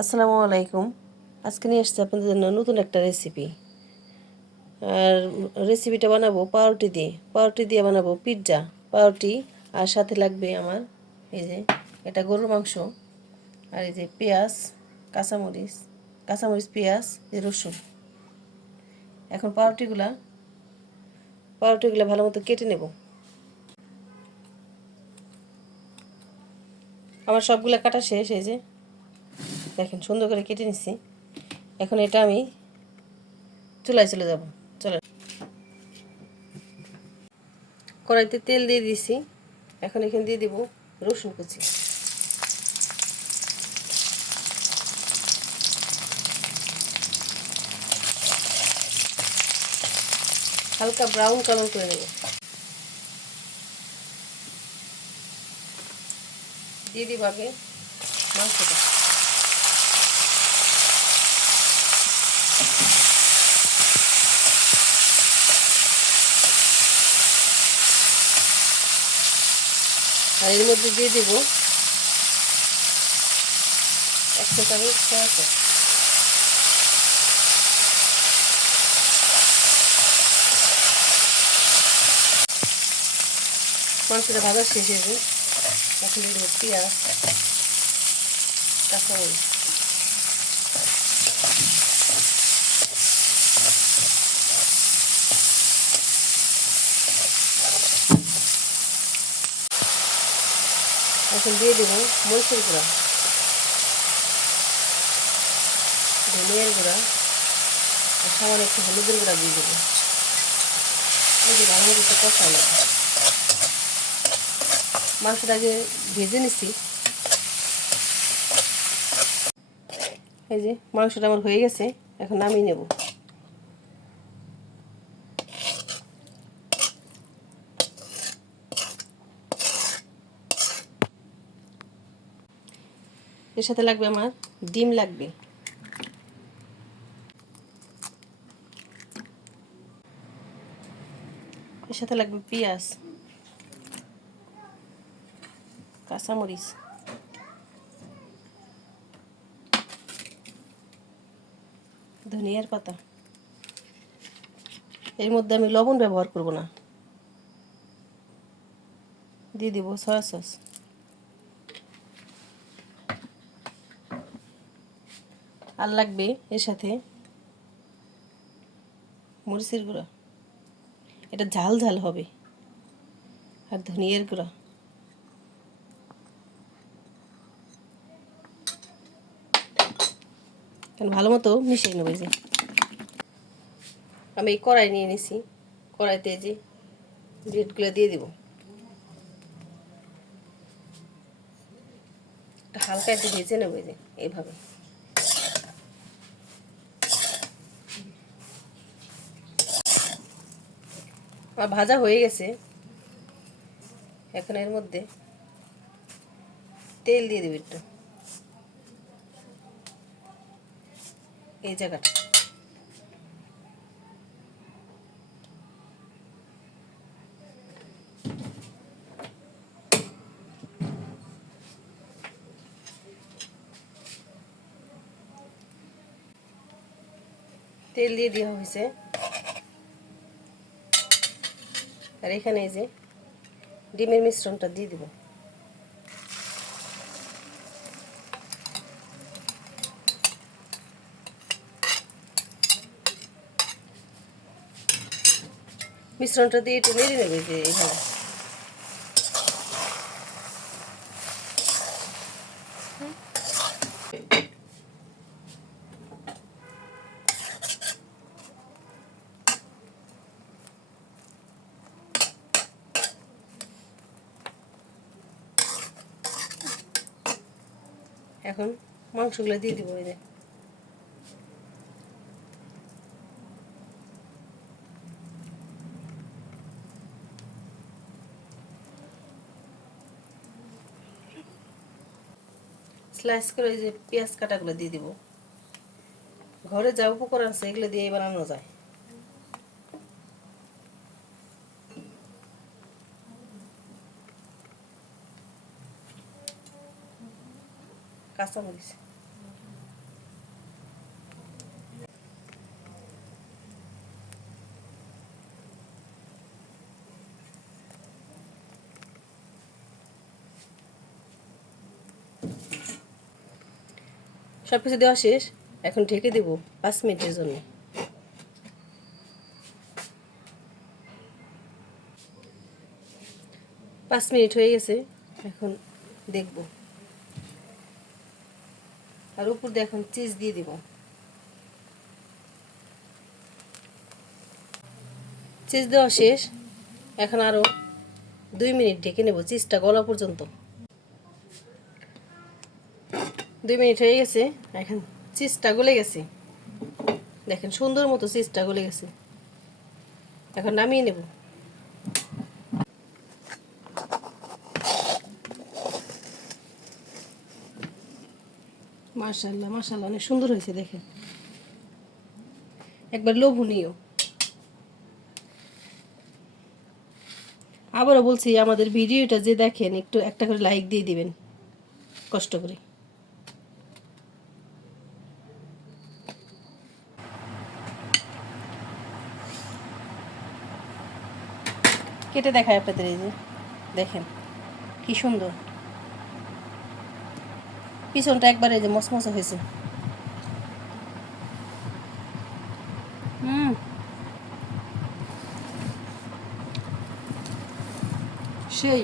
আসসালামু আলাইকুম। আজকে নিয়ে আসছি আপনাদের জন্য নতুন একটা রেসিপি। আর রেসিপিটা বানাবো পাউরুটি দিয়ে বানাবো পিৎজা। পাউরুটি আর সাথে লাগবে আমার এই যে এটা গরুর মাংস, আর এই যে পেঁয়াজ, কাঁচামরিচ কাঁচামরিচ পেঁয়াজ, এই রসুন। এখন পাউরুটিগুলা ভালো মতো কেটে নেব। আমার সবগুলা কাটা শেষ। এই যে দেখেন সুন্দর করে কেটে নিচ্ছি। এখন এটা আমি চুলায় চলে যাব। চলো, কড়াইতে তেল দিয়ে দিছি। এখন এখানে দিয়ে দিব রসুন কুচি। হালকা ব্রাউন কালার করে নেব। দিয়ে দিব আগে মাংসটা। আর এর মধ্যে দিয়ে দিব 1 চা চামচ সয়া সস। মাংসটা ভাজা শেষ হয়েছে। এখন দিয়ে দেবো পেঁয়াজ, কাঁচামরিচ। এখন দিয়ে দেবো মরিচের গুঁড়া, ধনিয়ার গুঁড়া আর সামান্য একটু হলুদের গুঁড়া দিয়ে দেবো। এই যে ভালো মতো কষাই নেব। মাংসটাকে ভেজে নিচ্ছি। এই যে মাংসটা আমার হয়ে গেছে, এখন নামিয়ে নেব। এর সাথে লাগবে আমার ডিম লাগবে। এর সাথে লাগবে পেঁয়াজ, কাঁচামরিচ, ধনিয়ার পাতা। এর মধ্যে আমি লবণ ব্যবহার করব না। দিয়ে দিব সয়া সস। আর লাগবে এর সাথে মরিচের গুঁড়া, এটা ঝাল ঝাল হবে, আর ধনিয়ার গুঁড়া। কারণ ভালো মতো মিশিয়ে নেব। যে আমি এই কড়াই নিয়ে নিছি, কড়াইতে যে ব্রেডগুলো দিয়ে দিব। হালকা একটু ভেজে নেব। যে এইভাবে আমার ভাজা হয়ে গেছে। এখন এর মধ্যে তেল দিয়ে দেব একটু, এই জায়গাটা। তেল দিয়ে দেওয়া হয়েছে। আর এখানে এই যে ডিমের মিশ্রণটা দিয়ে দিব। মিশ্রণটা দিয়ে একটু নেড়ে নেবে। যে এইভাবে এখন মাংসগুলো দিয়ে দিব। এই যে স্লাইস করে এই যে পেঁয়াজ কাটাগুলো দিয়ে দিব। ঘরে যা উপকরণ আছে এগুলো দিয়ে বানানো যায়। কাঁচামরিচ, সব কিছু দেওয়া শেষ। এখন ঢেকে দেবো 5 মিনিটের জন্য। 5 মিনিট হয়ে গেছে, এখন দেখব। আর উপর দিয়ে এখন চিজ দিয়ে দিব। চিজ দেওয়া শেষ, এখন আরও 2 মিনিট ঢেকে নেব চিজটা গলা পর্যন্ত। 2 মিনিট হয়ে গেছে, এখন চিজটা গলে গেছে। দেখেন সুন্দর মতো চিজটা গলে গেছে। এখন নামিয়ে নেব। মাশাআল্লাহ মাশাআল্লাহ, অনেক সুন্দর হয়েছে দেখেন, একবার লোভনীয়। আবারও বলছি, আমাদের ভিডিওটা যে দেখেন একটু একটা করে লাইক দিয়ে দিবেন কষ্ট করে। কেটে দেখায় আপনাদের, এই যে দেখেন কি সুন্দর, পিছনটা একবারে যে মসমসে হয়েছে। সেই